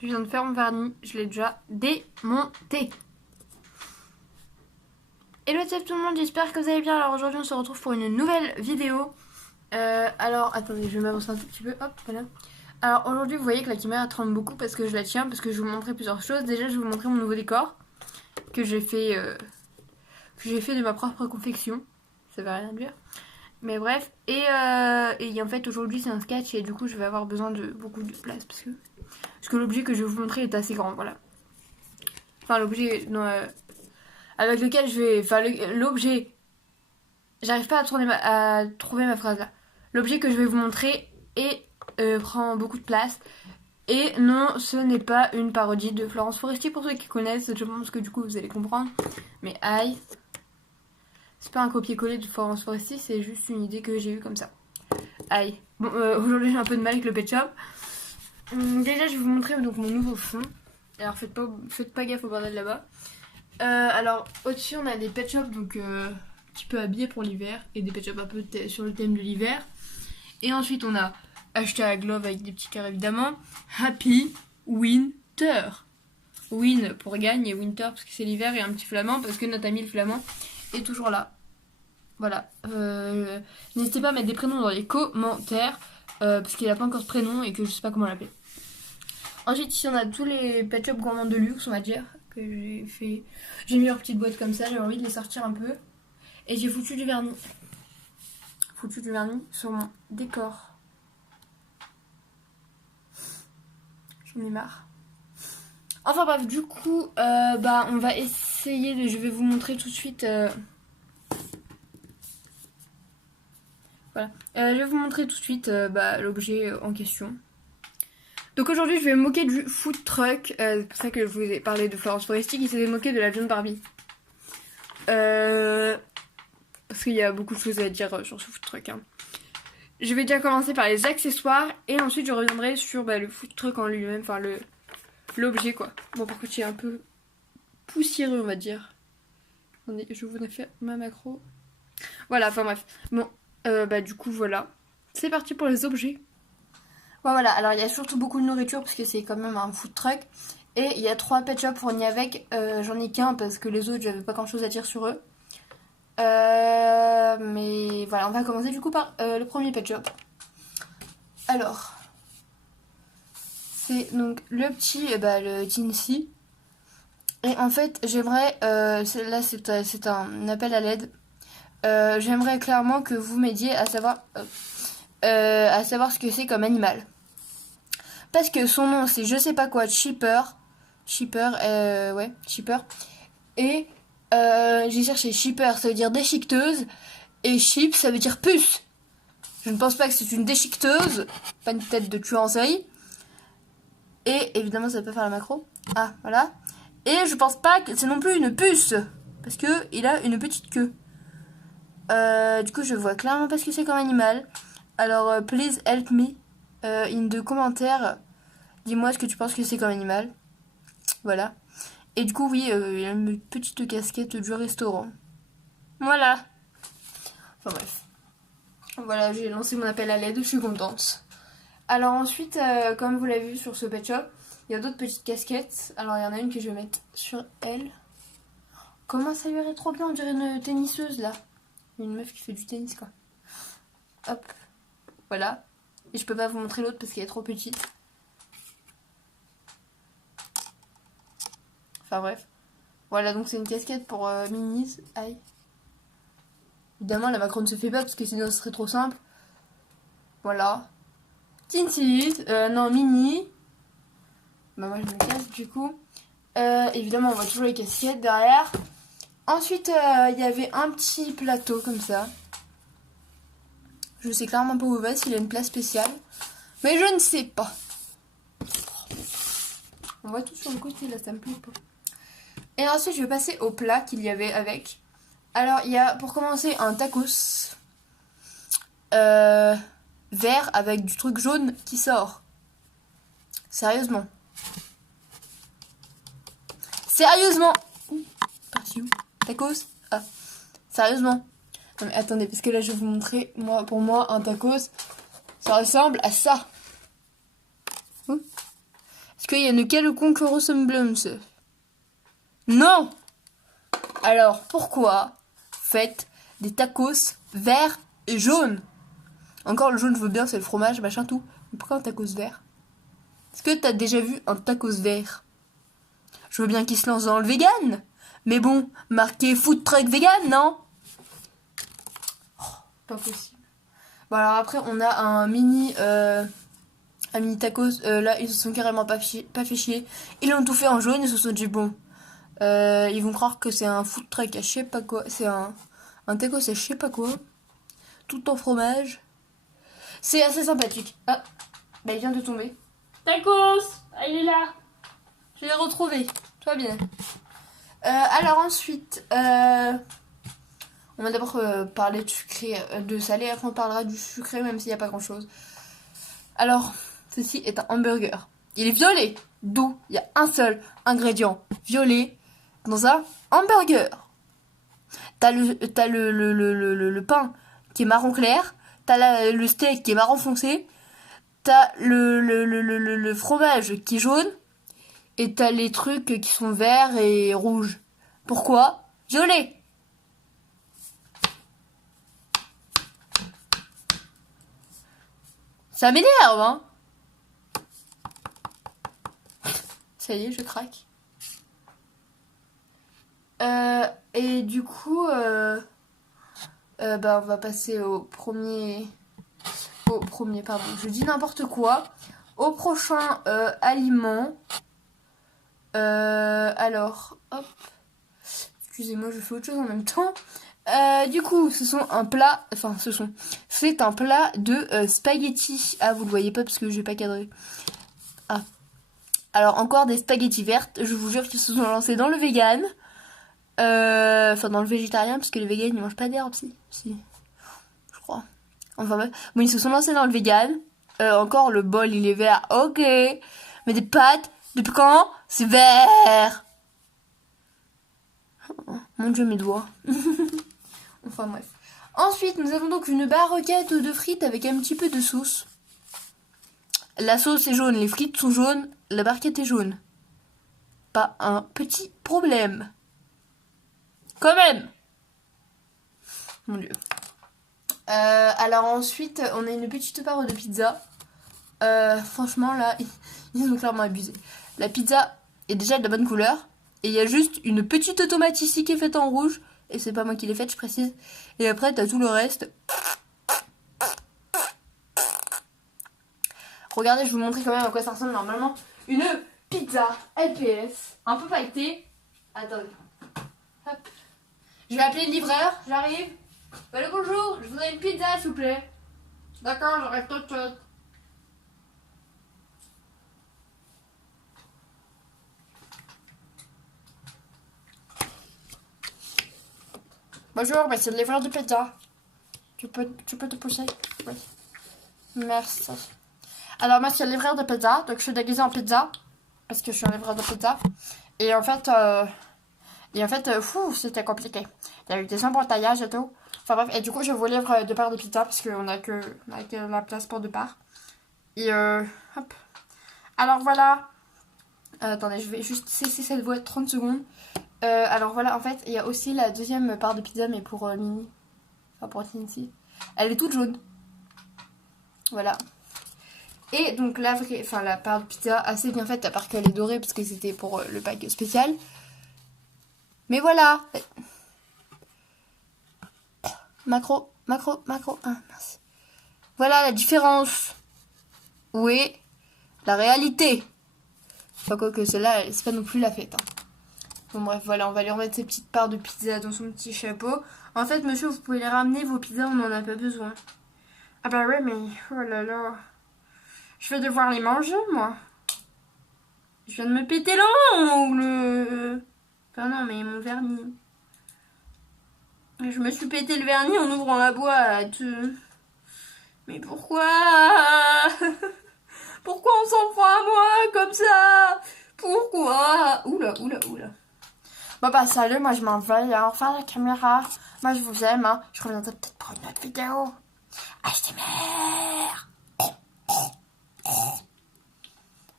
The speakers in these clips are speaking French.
Je viens de faire mon vernis, je l'ai déjà démonté. Hello what's up tout le monde, j'espère que vous allez bien. Alors aujourd'hui on se retrouve pour une nouvelle vidéo. Alors attendez, je vais m'avancer un tout petit peu, hop voilà. Alors aujourd'hui vous voyez que la caméra tremble beaucoup parce que je la tiens, parce que je vais vous montrer plusieurs choses. Déjà je vais vous montrer mon nouveau décor que j'ai fait de ma propre confection. Ça veut rien dire. Mais bref, et en fait aujourd'hui c'est un sketch et du coup je vais avoir besoin de beaucoup de place parce que l'objet que je vais vous montrer est assez grand, voilà. Enfin l'objet avec lequel je vais... Enfin l'objet... J'arrive pas à trouver ma phrase là. L'objet que je vais vous montrer prend beaucoup de place. Et non, ce n'est pas une parodie de Florence Foresti pour ceux qui connaissent. Je pense que du coup vous allez comprendre. Mais aïe. C'est pas un copier-coller de Florence Foresti, c'est juste une idée que j'ai eue comme ça. Aïe. Bon, aujourd'hui j'ai un peu de mal avec le Pet Shop. Déjà je vais vous montrer donc mon nouveau fond. Alors faites pas gaffe au bordel là-bas. Alors au-dessus on a des Pet Shop donc un petit peu habillés pour l'hiver. Et des Pet Shop un peu sur le thème de l'hiver. Et ensuite on a #love avec des petits cœurs évidemment. Happy Winter. Win pour gagne et Winter parce que c'est l'hiver et un petit flamand parce que notre ami le flamand est toujours là. Voilà. N'hésitez pas à mettre des prénoms dans les commentaires parce qu'il n'a pas encore de prénom et que je sais pas comment l'appeler. Ensuite ici on a tous les Pet Shop gourmands de luxe on va dire que j'ai fait. J'ai mis leur petite boîte comme ça, j'avais envie de les sortir un peu. Et j'ai foutu du vernis. Sur mon décor. J'en ai marre. Enfin bref, du coup, on va essayer de... Je vais vous montrer tout de suite... Voilà. Je vais vous montrer tout de suite l'objet en question. Donc aujourd'hui, je vais me moquer du food truck. C'est pour ça que je vous ai parlé de Florence Foresti qui s'est moquée de l'avion de Barbie. Parce qu'il y a beaucoup de choses à dire sur ce food truck. Hein. Je vais déjà commencer par les accessoires et ensuite je reviendrai sur le food truck en lui-même, enfin l'objet quoi. Bon par contre il est un peu poussiéreux on va dire. Je vous ai fait ma macro. Voilà, enfin bref. Bon, du coup voilà. C'est parti pour les objets. Bon voilà, alors il y a surtout beaucoup de nourriture parce que c'est quand même un food truck. Et il y a 3 Pet Shop fournis avec. J'en ai qu'un parce que les autres j'avais pas grand chose à dire sur eux. Mais voilà, on va commencer du coup par le premier Pet Shop. Alors, c'est donc le petit, le Teensy. Et en fait, j'aimerais, là c'est un appel à l'aide. J'aimerais clairement que vous m'aidiez à savoir ce que c'est comme animal. Parce que son nom c'est je sais pas quoi, Shipper. Shipper. Et j'ai cherché Shipper, ça veut dire déchiqueteuse. Et Ship, ça veut dire puce. Je ne pense pas que c'est une déchiqueteuse, pas une tête de tueur en série. Et évidemment, ça peut faire la macro. Ah, voilà. Et je pense pas que c'est non plus une puce, parce que il a une petite queue. Du coup, je vois clairement pas ce que c'est comme animal. Alors, please help me in the commentaires. Dis-moi ce que tu penses que c'est comme animal. Voilà. Et du coup, oui, il a une petite casquette du restaurant. Voilà. Enfin bref. Voilà, j'ai lancé mon appel à l'aide, je suis contente. Alors ensuite, comme vous l'avez vu sur ce Pet Shop, il y a d'autres petites casquettes. Alors il y en a une que je vais mettre sur elle. Comment ça lui irait trop bien, on dirait une tennisseuse là. Une meuf qui fait du tennis quoi. Hop, voilà. Et je peux pas vous montrer l'autre parce qu'elle est trop petite. Enfin bref. Voilà, donc c'est une casquette pour minis. Aïe. Évidemment la macro ne se fait pas parce que sinon ce serait trop simple. Voilà. Teensy, non mini. Bah moi je me casse du coup. Évidemment on voit toujours les casquettes derrière. Ensuite il y avait un petit plateau comme ça. Je sais clairement pas où il va, s'il a une place spéciale. Mais je ne sais pas. On voit tout sur le côté là, ça me plaît pas. Et ensuite je vais passer au plat qu'il y avait avec. Alors il y a pour commencer un tacos. Vert avec du truc jaune qui sort. Sérieusement. Sérieusement. Parti où? Tacos? Ah. Sérieusement. Non mais attendez, parce que là je vais vous montrer, pour moi, un tacos, ça ressemble à ça. Est-ce qu'il y a une quelconque ressemblance? Non. Alors, pourquoi faites des tacos verts et jaunes? Encore, le jaune, je veux bien, c'est le fromage, machin, tout. Mais pourquoi un tacos vert? Est-ce que t'as déjà vu un tacos vert? Je veux bien qu'il se lance dans le vegan. Mais bon, marqué food truck vegan, non? Oh, pas possible. Bon, alors après, on a un mini tacos. Là, ils se sont carrément pas fait chier. Ils l'ont tout fait en jaune, ils se sont dit, bon, ils vont croire que c'est un food truck à je sais pas quoi. C'est un tacos à je sais pas quoi. Tout en fromage. C'est assez sympathique. Ah, bah il vient de tomber. Tacos! Ah, il est là. Je l'ai retrouvé. Tout va bien. Alors ensuite, on va d'abord parler de sucré, de salé. Après on parlera du sucré, même s'il n'y a pas grand chose. Alors, ceci est un hamburger. Il est violet. D'où il y a un seul ingrédient violet dans un hamburger. T'as le pain qui est marron clair. T'as le steak qui est marron foncé. T'as le fromage qui est jaune. Et t'as les trucs qui sont verts et rouges. Pourquoi? Violet. Ça m'énerve, hein. Ça y est, je craque. Et du coup, bah, on va passer au premier... pardon, je dis n'importe quoi. Au prochain aliment. Alors, hop. Excusez-moi, je fais autre chose en même temps. Du coup, c'est un plat de spaghettis. Ah, vous le voyez pas parce que j'ai pas cadré. Ah. Alors, encore des spaghettis vertes. Je vous jure qu'ils se sont lancés dans le vegan. Enfin, dans le végétarien, parce que les végans, ils mangent pas d'herbe, si. Je crois. Enfin, bref. Bon, ils se sont lancés dans le vegan. Encore, le bol, il est vert. Ok. Mais des pâtes, depuis quand? C'est vert. Oh, mon Dieu, mes doigts. Enfin, bref. Ensuite, nous avons donc une barquette de frites avec un petit peu de sauce. La sauce est jaune, les frites sont jaunes, la barquette est jaune. Pas un petit problème. Quand même. Mon Dieu. Alors ensuite, on a une petite part de pizza. Franchement, là, ils ont clairement abusé. La pizza est déjà de la bonne couleur. Et il y a juste une petite tomate ici qui est faite en rouge. Et c'est pas moi qui l'ai faite, je précise. Et après, t'as tout le reste. Regardez, je vais vous montrer quand même à quoi ça ressemble normalement. Une pizza LPS, un peu pailletée. Attendez. Hop. Je vais appeler le livreur, j'arrive. Allô, bonjour, je voudrais une pizza, s'il vous plaît. D'accord, j'arrive tout de suite. Bonjour, c'est le livreur de pizza. Tu peux te pousser? Oui. Merci. Alors, moi, c'est le livreur de pizza, donc je suis déguisée en pizza. Parce que je suis un livreur de pizza. Et en fait, c'était compliqué. Il y a eu des embouteillages et tout. Enfin bref, et du coup, je vous livre 2 parts de pizza parce qu'on a que la place pour 2 parts. Et hop. Alors voilà. Attendez, je vais juste cesser cette voix 30 secondes. Alors voilà, en fait, il y a aussi la deuxième part de pizza, mais pour Mini. Enfin, pour Tincy. Elle est toute jaune. Voilà. Et donc la part de pizza assez bien faite, à part qu'elle est dorée parce que c'était pour le pack spécial. Mais voilà. Macro. Ah, merci. Voilà la différence. Où est la réalité? Enfin, quoi que celle-là, c'est pas non plus la fête. Hein. Bon bref, voilà, on va lui remettre ses petites parts de pizza dans son petit chapeau. En fait, monsieur, vous pouvez les ramener, vos pizzas, on n'en a pas besoin. Ah bah ouais, mais oh là là. Je vais devoir les manger, moi. Je viens de me péter l'ongle. Enfin non, mais mon vernis. Je me suis pété le vernis en ouvrant la boîte. Mais pourquoi? Pourquoi on s'en prend à moi comme ça? Pourquoi? Oula. Bon bah salut, moi je m'en vais. Au revoir la caméra. Moi je vous aime. Hein. Je reviendrai peut-être pour une autre vidéo. ASMR.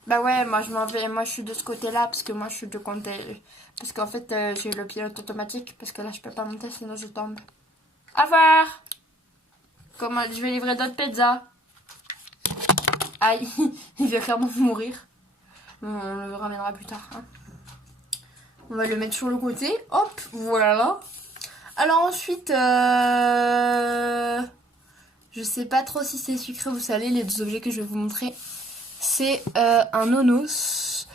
Bah ouais, moi je m'en vais, moi je suis de ce côté-là parce que moi je suis de côté. Parce qu'en fait j'ai le pilote automatique parce que là je peux pas monter sinon je tombe. Au revoir. Comment je vais livrer d'autres pizzas. Aïe, il va clairement mourir. Bon, on le ramènera plus tard. Hein. On va le mettre sur le côté. Hop, voilà. Alors ensuite, je sais pas trop si c'est sucré ou salé les deux objets que je vais vous montrer. C'est un nonos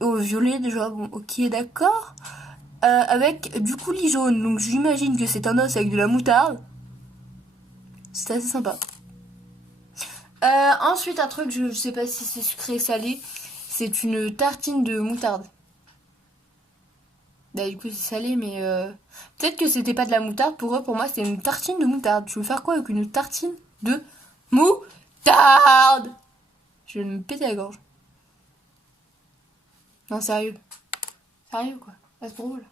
au violet déjà, bon ok d'accord. Avec du coulis jaune, donc j'imagine que c'est un os avec de la moutarde. C'est assez sympa. Ensuite un truc, je sais pas si c'est sucré ou salé, c'est une tartine de moutarde. Bah du coup c'est salé mais peut-être que c'était pas de la moutarde pour eux, pour moi c'était une tartine de moutarde. Tu veux faire quoi avec une tartine de moutarde? Je vais me péter la gorge. Non sérieux. Sérieux quoi, c'est drôle.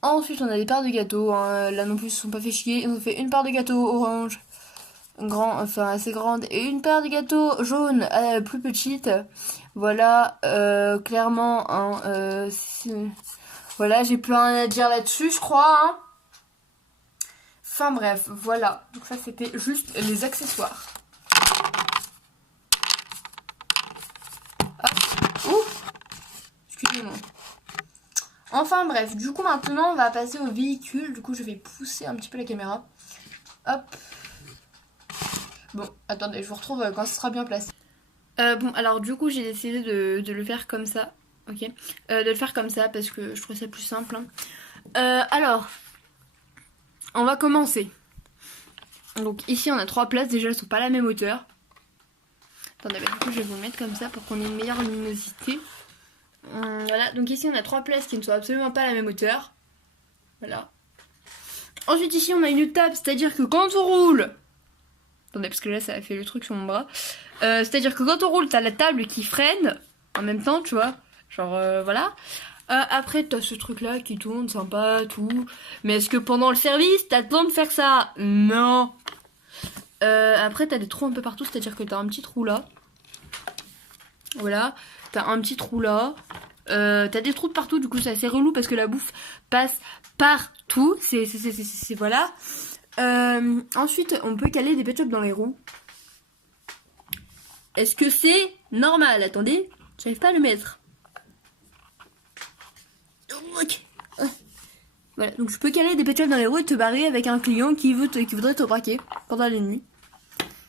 Ensuite on a des parts de gâteau, hein. Là non plus ils se sont pas fait chier. Ils ont fait une part de gâteau orange, grand, enfin assez grande, et une part de gâteau jaune, plus petite. Voilà, clairement, hein, voilà, j'ai plus rien à dire là-dessus, je crois. Hein. Enfin bref, voilà. Donc ça, c'était juste les accessoires. Hop. Ouh. Excusez-moi. Enfin bref, du coup maintenant, on va passer au véhicule. Du coup, je vais pousser un petit peu la caméra. Hop. Bon, attendez, je vous retrouve quand ce sera bien placé. Bon, alors du coup, j'ai décidé de le faire comme ça. Ok, de le faire comme ça parce que je trouve ça plus simple. Hein. Alors, on va commencer. Donc ici on a 3 places, déjà elles sont pas à la même hauteur. Attendez, bah, du coup je vais vous le mettre comme ça pour qu'on ait une meilleure luminosité. Voilà, donc ici on a 3 places qui ne sont absolument pas à la même hauteur. Voilà. Ensuite ici on a une table, c'est-à-dire que quand on roule... Attendez, parce que là ça a fait le truc sur mon bras. C'est-à-dire que quand on roule, t'as la table qui freine en même temps, tu vois. Genre, voilà. Après, t'as ce truc-là qui tourne, sympa, tout. Mais est-ce que pendant le service, t'as le temps de faire ça? Non. Après, t'as des trous un peu partout, c'est-à-dire que t'as un petit trou là. Voilà. T'as un petit trou là. T'as des trous de partout, du coup, c'est assez relou parce que la bouffe passe partout. C'est voilà. Ensuite, on peut caler des ketchup dans les roues. Est-ce que c'est normal? Attendez, j'arrive pas à le mettre. Voilà, donc je peux caler des ketchup dans les roues et te barrer avec un client qui voudrait te braquer pendant la nuit.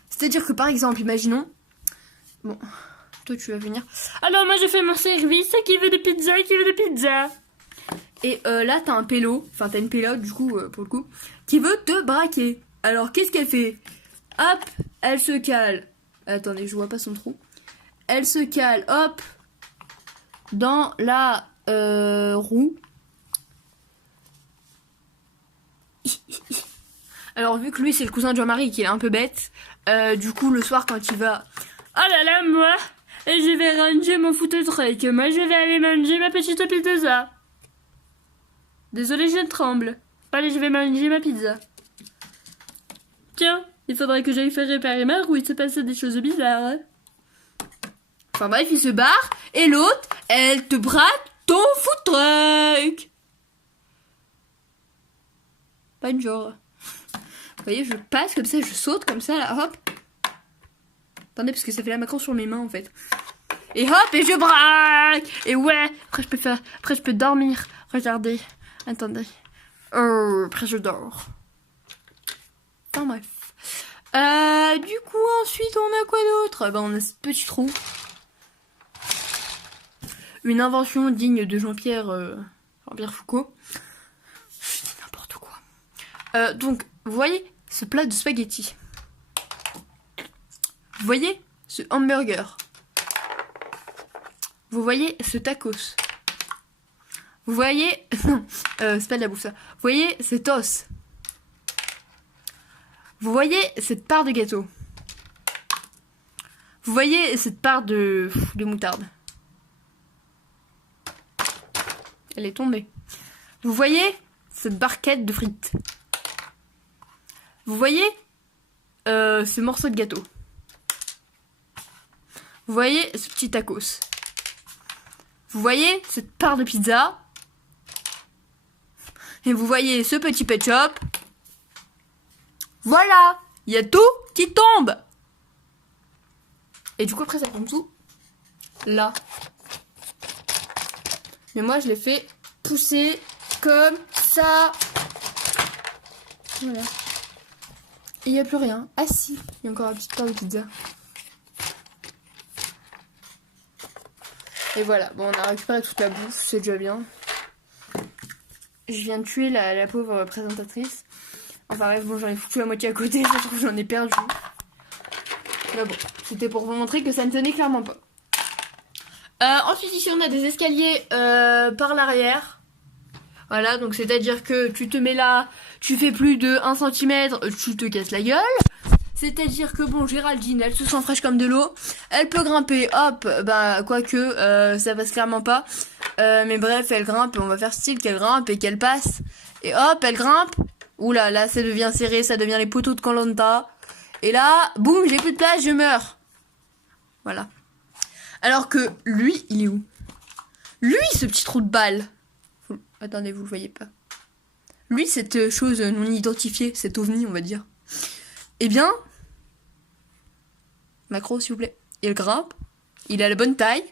C'est-à-dire que par exemple, imaginons... Bon, toi tu vas venir. Alors moi j'ai fait mon service, qui veut des pizzas, qui veut des pizzas. Et là t'as un pélo, enfin t'as une pélote du coup, pour le coup, qui veut te braquer. Alors qu'est-ce qu'elle fait? Hop, elle se cale. Attendez, je vois pas son trou. Elle se cale, hop, dans la roue. Alors vu que lui c'est le cousin de Jean-Marie qui est un peu bête, du coup le soir quand il va... Oh là là moi, et je vais ranger mon food truck, moi je vais aller manger ma petite pizza. Désolée je tremble. Allez je vais manger ma pizza. Tiens, il faudrait que j'aille faire réparer ma roue, il s'est passé des choses bizarres. Hein. Enfin bref, il se barre, et l'autre, elle te braque ton food truck. Pas une genre. Vous voyez, je passe comme ça, je saute comme ça, là, hop. Attendez, parce que ça fait la macron sur mes mains, en fait. Et hop, et je braque. Et ouais, après je peux dormir. Regardez, attendez. Après je dors. Enfin bref. Du coup, ensuite, on a quoi d'autre? Ben, on a ce petit trou. Une invention digne de Jean-Pierre Foucault. N'importe quoi. Donc, vous voyez ce plat de spaghettis. Vous voyez ce hamburger. Vous voyez ce tacos. Vous voyez... Non, c'est pas de la bouffe ça. Vous voyez cet os. Vous voyez cette part de gâteau. Vous voyez cette part de moutarde. Elle est tombée. Vous voyez cette barquette de frites. Vous voyez ce morceau de gâteau. Vous voyez ce petit tacos. Vous voyez cette part de pizza. Et vous voyez ce petit ketchup. Voilà, il y a tout qui tombe. Et du coup après ça tombe tout là. Mais moi je l'ai fait pousser comme ça. Voilà. Et il n'y a plus rien. Ah si, il y a encore une petite part de pizza. Et voilà, bon on a récupéré toute la bouffe, c'est déjà bien. Je viens de tuer la pauvre présentatrice. Enfin bref, bon j'en ai foutu la moitié à côté, je trouve que j'en ai perdu. Mais bon, c'était pour vous montrer que ça ne tenait clairement pas. Ensuite ici on a des escaliers par l'arrière. Voilà, donc c'est à dire que tu te mets là, tu fais plus de 1 cm, tu te casses la gueule. C'est à dire que bon, Géraldine elle se sent fraîche comme de l'eau. Elle peut grimper, hop, bah quoique ça passe clairement pas. Mais bref, elle grimpe et on va faire style qu'elle grimpe et qu'elle passe. Et hop, elle grimpe. Oula, là ça devient serré, ça devient les poteaux de Koh-Lanta. Et là, boum, j'ai plus de place, je meurs. Voilà. Alors que lui, il est où? Lui, ce petit trou de balle. Attendez, vous le voyez pas. Lui, cette chose non identifiée, cet ovni, on va dire. Eh bien, macro, s'il vous plaît. Il grimpe, il a la bonne taille.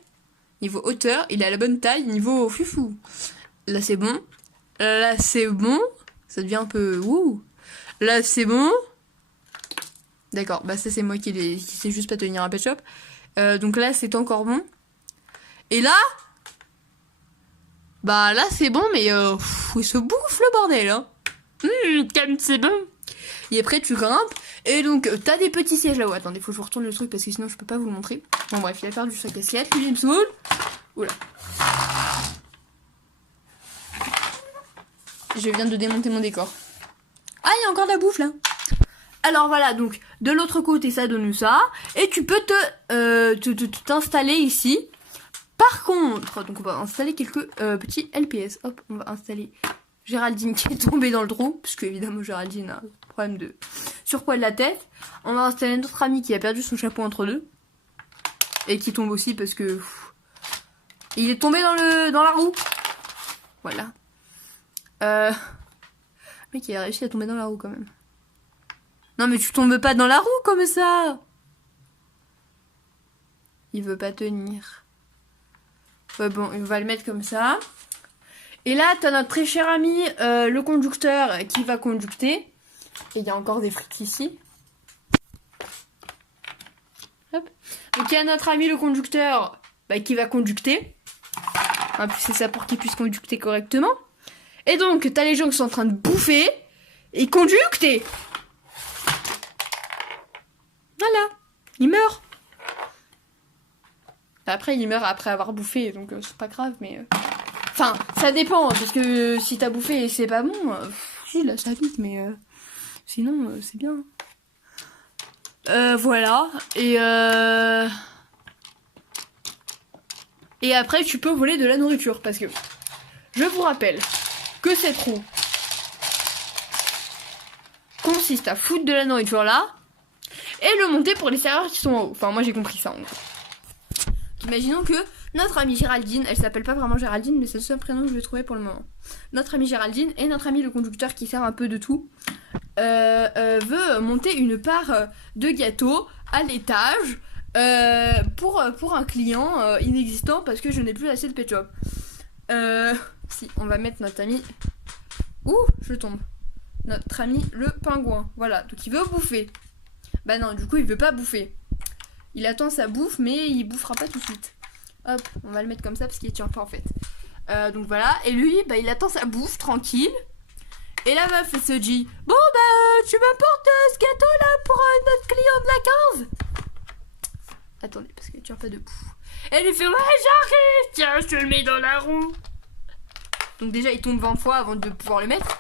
Niveau hauteur, il a la bonne taille. Niveau fufou. Là, c'est bon. Là, c'est bon. Ça devient un peu... Ouh. Là, c'est bon. D'accord, bah ça, c'est moi qui sais juste pas tenir un pet shop. Donc là, c'est encore bon. Et là... Bah là c'est bon mais il se bouffe le bordel hein. Comme c'est bon. Et après tu grimpes et donc t'as des petits sièges là-haut. Attendez, faut que je vous retourne le truc parce que sinon je peux pas vous le montrer. Bon bref, il a perdu sa casquette, lui il me saoule. Oula. Je viens de démonter mon décor. Ah, il y a encore de la bouffe là. Alors voilà, donc de l'autre côté ça donne ça. Et tu peux t'installer ici. Par contre, donc on va installer quelques petits LPS. Hop, on va installer Géraldine qui est tombée dans le trou, puisque évidemment Géraldine a un problème de surpoids de la tête. On va installer notre ami qui a perdu son chapeau entre deux. Et qui tombe aussi parce que... il est tombé dans la roue. Voilà. Le mec il a réussi à tomber dans la roue quand même. Non mais tu tombes pas dans la roue comme ça. Il veut pas tenir. Ouais, bon, on va le mettre comme ça. Et là, t'as notre très cher ami, le conducteur, qui va conducter. Et il y a encore des frites ici. Hop. Donc il y a notre ami le conducteur qui va conducter. En plus, c'est ça pour qu'il puisse conducter correctement. Et donc, t'as les gens qui sont en train de bouffer et conducter. Voilà. Il meurt. Après, il meurt après avoir bouffé, donc c'est pas grave, mais... Enfin, ça dépend, parce que si t'as bouffé et c'est pas bon, si, là, ça vite, mais... Sinon, c'est bien. Voilà, et après, tu peux voler de la nourriture, parce que... Je vous rappelle que cette roue consiste à foutre de la nourriture là, et le monter pour les serveurs qui sont en haut. Enfin, moi, j'ai compris ça, en gros. Imaginons que notre amie Géraldine, elle s'appelle pas vraiment Géraldine, mais c'est le seul prénom que je vais trouver pour le moment. Notre amie Géraldine et notre ami le conducteur qui sert un peu de tout veut monter une part de gâteau à l'étage pour un client inexistant parce que je n'ai plus assez de pet shop. Si, on va mettre notre ami... Ouh, je tombe. Notre ami le pingouin. Voilà, donc il veut bouffer. Bah non, du coup il veut pas bouffer. Il attend sa bouffe, mais il bouffera pas tout de suite. Hop, on va le mettre comme ça parce qu'il tient pas en fait. Donc voilà, et lui, il attend sa bouffe, tranquille. Et la meuf, elle se dit, bon tu m'apportes ce gâteau là pour notre client de la 15. Attendez, parce qu'elle tient pas debout. Elle lui fait, ouais j'arrive, tiens, je te le mets dans la roue. Donc déjà, il tombe 20 fois avant de pouvoir le mettre.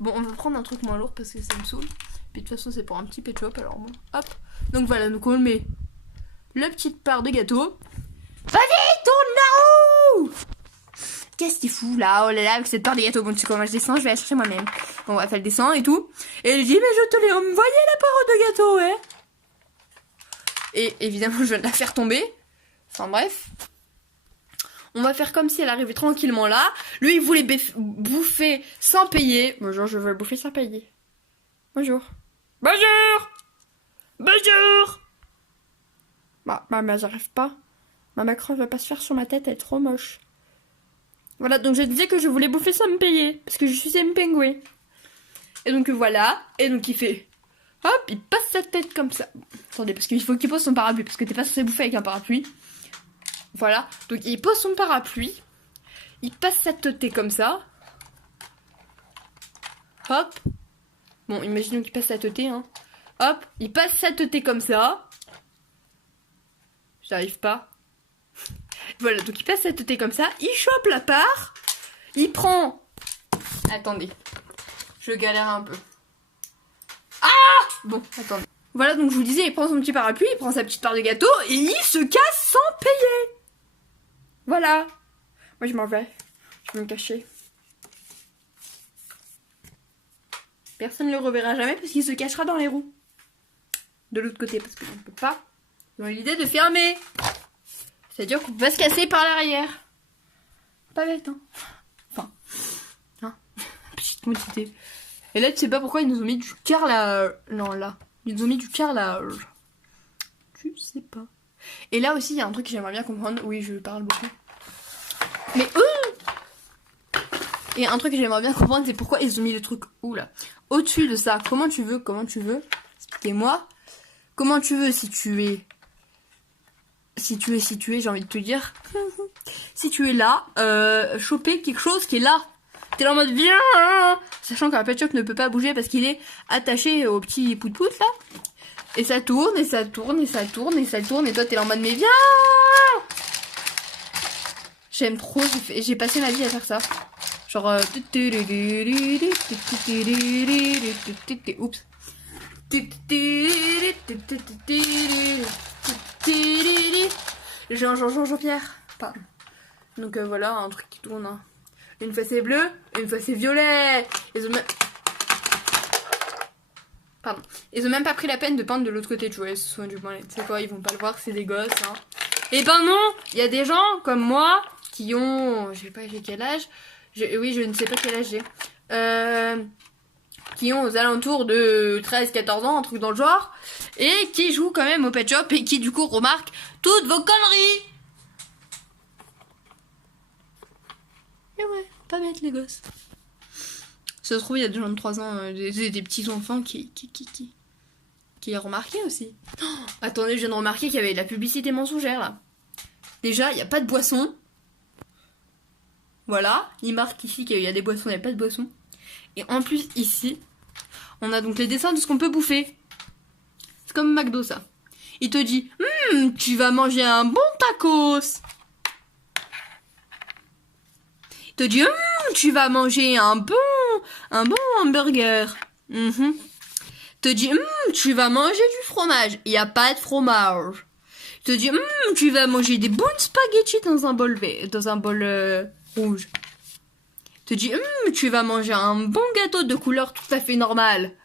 Bon, on va prendre un truc moins lourd parce que ça me saoule. Puis de toute façon c'est pour un petit pet shop alors bon. Hop. Donc voilà, donc on le met la petite part de gâteau. Vas-y, tourne la roue. Qu'est-ce qu'il fout là? Oh là là, avec cette part de gâteau. Bon, tu sais comment je descends, je vais la chercher moi-même. Bon bref, elle descend et tout. Et elle dit, mais je te l'ai envoyé la part de gâteau, ouais. Et évidemment, je viens de la faire tomber. Enfin bref. On va faire comme si elle arrivait tranquillement là. Lui, il voulait bouffer sans payer. Bonjour, je veux bouffer sans payer. Bonjour. Bonjour. Bonjour. Bah, j'arrive pas. Ma macro va pas se faire sur ma tête, elle est trop moche. Voilà, donc je disais que je voulais bouffer sans me payer. Parce que je suis un pingouin. Et donc voilà. Et donc il fait... Hop, il passe sa tête comme ça. Attendez, parce qu'il faut qu'il pose son parapluie. Parce que t'es pas censé bouffer avec un parapluie. Voilà. Donc il pose son parapluie. Il passe sa tête comme ça. Hop. Bon, imaginons qu'il passe sa tête, hein. Hop, il passe sa tête comme ça. J'arrive pas. Voilà, donc il passe sa tête comme ça. Il chope la part. Il prend... Attendez. Je galère un peu. Ah! Bon, attendez. Voilà, donc je vous disais, il prend son petit parapluie, il prend sa petite part de gâteau et il se casse sans payer. Voilà. Moi, je m'en vais. Je vais me cacher. Personne ne le reverra jamais parce qu'il se cachera dans les roues. De l'autre côté, parce qu'on ne peut pas. Ils ont l'idée de fermer. C'est-à-dire qu'on peut pas se casser par l'arrière. Pas bête, hein. Enfin. Hein. Petite quantité. Et là, tu sais pas pourquoi ils nous ont mis du carrelage. Non, là. Ils nous ont mis du carrelage. Tu sais pas. Et là aussi, il y a un truc que j'aimerais bien comprendre. Oui, je parle beaucoup. Mais et un truc que j'aimerais bien comprendre, c'est pourquoi ils ont mis le truc là au-dessus de ça. Comment tu veux expliquez-moi. Comment tu veux si tu es, j'ai envie de te dire. Si tu es là, choper quelque chose qui est là. T'es là en mode viens, sachant qu'un pet shop ne peut pas bouger parce qu'il est attaché au petit pout-pout là. Et ça tourne, et ça tourne, et ça tourne, et ça tourne, et toi t'es là en mode mais viens. J'aime trop, j'ai passé ma vie à faire ça. Genre... Oups. Jean-Pierre. Pardon. Donc voilà, un truc qui tourne. Hein. Une fois c'est bleu, une fois c'est violet. Ils ont même pas pris la peine de peindre de l'autre côté, tu vois. Ils se sont du moins, tu sais quoi, ils vont pas le voir, c'est des gosses. Hein. Et ben non, il y a des gens comme moi qui ont, je sais pas j'ai quel âge, oui je ne sais pas quel âge j'ai, qui ont aux alentours de 13-14 ans, un truc dans le genre, et qui jouent quand même au pet shop et qui du coup remarquent toutes vos conneries. Et ouais, pas bête les gosses. Ça se trouve il y a des gens de 3 ans, des petits enfants qui a remarqué aussi. Oh, attendez, je viens de remarquer qu'il y avait de la publicité mensongère là. Déjà, il n'y a pas de boisson. Voilà, il marque ici qu'il y a des boissons, il n'y a pas de boisson. Et en plus, ici, on a donc les dessins de ce qu'on peut bouffer. C'est comme McDo ça. Il te dit, tu vas manger un bon tacos. Il te dit, tu vas manger un bon hamburger. Te dit, tu vas manger du fromage. Il n'y a pas de fromage. Te dit, tu vas manger des bons spaghettis dans un bol rouge. Te dit, tu vas manger un bon gâteau de couleur tout à fait normale.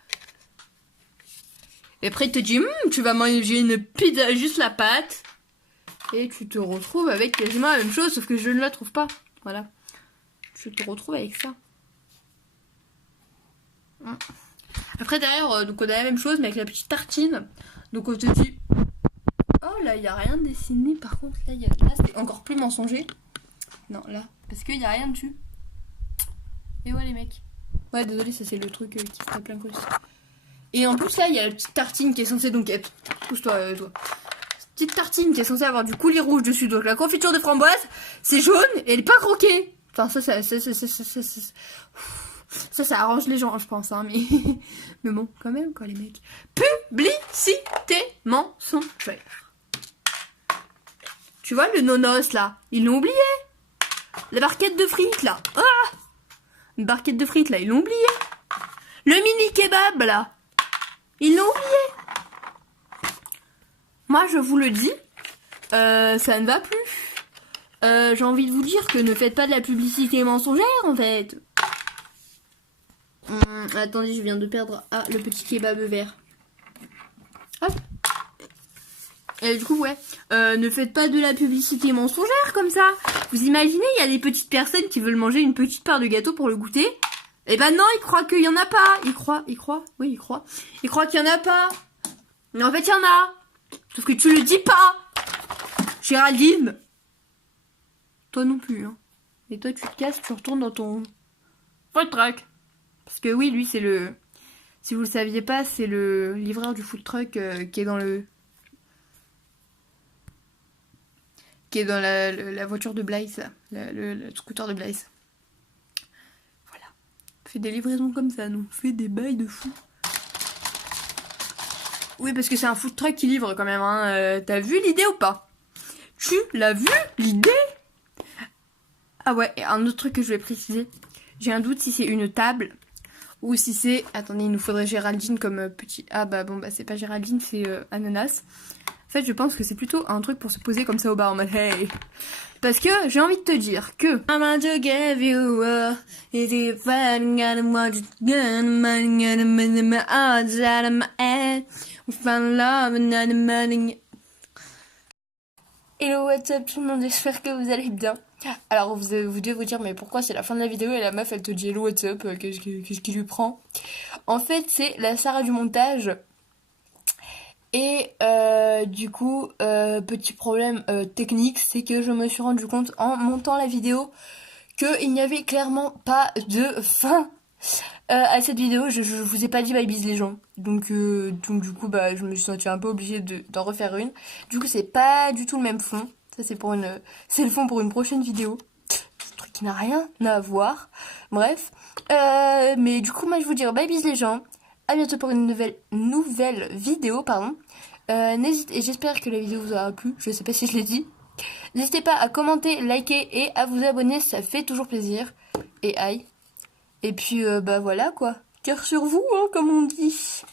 Et après, il te dit, tu vas manger une pizza, juste la pâte. Et tu te retrouves avec quasiment la même chose, sauf que je ne la trouve pas. Voilà. Je te retrouve avec ça. Après, derrière, donc on a la même chose, mais avec la petite tartine. Donc on te dit... Oh, là, il n'y a rien dessiné. Par contre, là, c'est encore plus mensonger. Non, là. Parce qu'il n'y a rien dessus. Et ouais, les mecs. Ouais, désolé, ça, c'est le truc qui fera plein de cause. Et en plus, là, il y a la petite tartine qui est censée donc être... Pousse-toi, toi. Petite tartine qui est censée avoir du coulis rouge dessus. Donc la confiture de framboise, c'est jaune et elle est pas croquée. Enfin, ça arrange les gens, je pense, hein, mais bon, quand même, quoi, les mecs. Publicité mensongère. Tu vois, le nonos, là, ils l'ont oublié. La barquette de frites, là. Ah, une barquette de frites, là, ils l'ont oublié. Le mini kebab, là, ils l'ont oublié. Moi, je vous le dis, ça ne va plus. J'ai envie de vous dire que ne faites pas de la publicité mensongère, en fait. Attendez, je viens de perdre le petit kebab vert. Hop. Et du coup, ouais, ne faites pas de la publicité mensongère comme ça. Vous imaginez, il y a des petites personnes qui veulent manger une petite part de gâteau pour le goûter. Eh ben non, ils croient qu'il y en a pas. Ils croient, oui, ils croient. Ils croient qu'il y en a pas. Mais en fait, il y en a. Sauf que tu le dis pas. Géraldine. Toi non plus, hein. Et toi, tu te casses, tu retournes dans ton food truck. Parce que oui, lui, c'est le... Si vous le saviez pas, c'est le livreur du food truck qui est dans le... Qui est dans la voiture de Blaise, là. Le scooter de Blaise. Voilà. On fait des livraisons comme ça, nous. On fait des bails de fou. Oui, parce que c'est un food truck qui livre quand même, hein. T'as vu l'idée ou pas? Tu l'as vu, l'idée? Ah ouais, et un autre truc que je voulais préciser. J'ai un doute si c'est une table ou si c'est... Attendez, il nous faudrait Géraldine comme petit... Ah bah bon, bah c'est pas Géraldine, c'est Ananas. En fait, je pense que c'est plutôt un truc pour se poser comme ça au bar en mode hey. Parce que j'ai envie de te dire que... I'm going to give you a... Is it fighting out of what you're gonna my odds out of my head. We found love and not the money. Hello, what's up tout le monde, j'espère que vous allez bien. Alors vous devez vous dire mais pourquoi c'est la fin de la vidéo et la meuf elle te dit hello, what's up, qu'est-ce qui lui prend? En fait c'est la Sarah du montage. Et du coup, petit problème technique, c'est que je me suis rendu compte en montant la vidéo qu'il n'y avait clairement pas de fin à cette vidéo. Je vous ai pas dit bye bis les gens. Donc du coup, bah, je me suis sentie un peu obligée d'en refaire une. Du coup, c'est pas du tout le même fond. Ça, c'est le fond pour une prochaine vidéo. C'est un truc qui n'a rien à voir. Bref. Mais du coup, moi, je vous dis bye bis les gens. À bientôt pour une nouvelle vidéo, pardon. Et j'espère que la vidéo vous aura plu. Je sais pas si je l'ai dit. N'hésitez pas à commenter, liker et à vous abonner, ça fait toujours plaisir. Et aïe. Et puis bah voilà quoi. Cœur sur vous, hein, comme on dit.